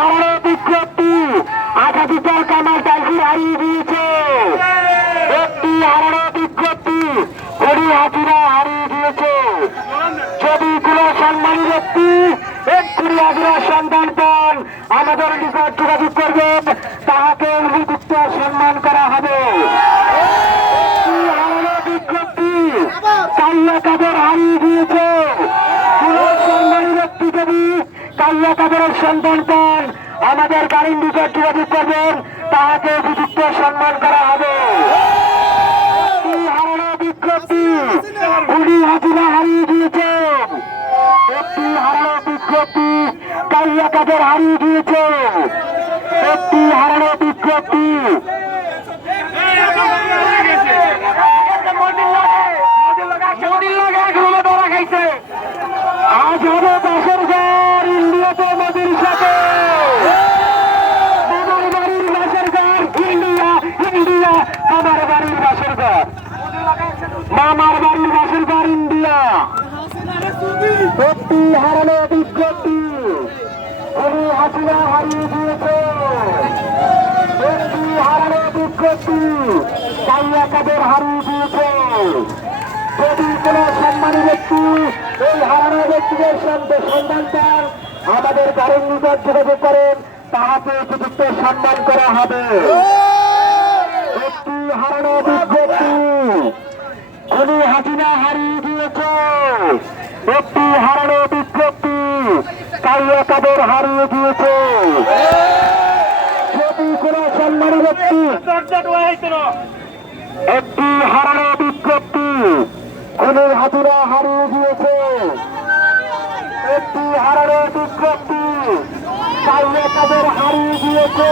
হারানো বিজ্ঞপ্তি আজাদিকার কামাল টাইফুর হারিয়ে দিয়েছে। একটি হারানো বিজ্ঞপ্তি হরি হাজিরা হারিয়ে দিয়েছে। যদি কোন সম্মানী ব্যক্তি এক্ষুনি হাজিরার সন্ধান পান, আমাদের নিকট যোগাযোগ করবেন। তাহাকে উপযুক্ত সম্মান করা হবে। একটি বিজ্ঞপ্তি কাল্লা কাদের হারিয়ে দিয়েছে কোন সম্মানী ব্যক্তি যদি কাদের সন্ধান পান আমাদের গাড়ির নিকট যোগাযোগ করবেন তাহাকে উপযুক্ত সম্মান করা হবে। একটি হারানো বিজ্ঞপ্তি উনি হাজিরা হারিয়ে দিয়েছেন। একটি হারানো বিজ্ঞপ্তি কাল্লা কাদের হারিয়ে দিয়েছে একটি হারানো বিজ্ঞপ্তি আজ হবে উনি হারিয়ে দিয়েছে একটি হারানো বিজ্ঞপ্তি কাইয়া কাদের হারিয়ে দিয়েছে। যদি কোন সম্মানী ব্যক্তি এই হারানো ব্যক্তিদের সন্ধান পান আমাদের গাড়ির নিকট যোগাযোগ করেন, তাহাকে উপযুক্ত সম্মান করা হবে। একটি হারানো বিজ্ঞপ্তি উনি হাসিনা হারিয়ে দিয়েছে একটি হারানো বিজ্ঞপ্তি কাইয়া তাদের হারিয়ে দিয়েছে। যদি কোন সম্মানী ব্যক্তি একটি হারানো বিজ্ঞপ্তি খুনের হাতুরা হারিয়ে দিয়েছে, একটি হারানো বিজ্ঞপ্তি কাইয়া কাদের হারিয়ে দিয়েছে।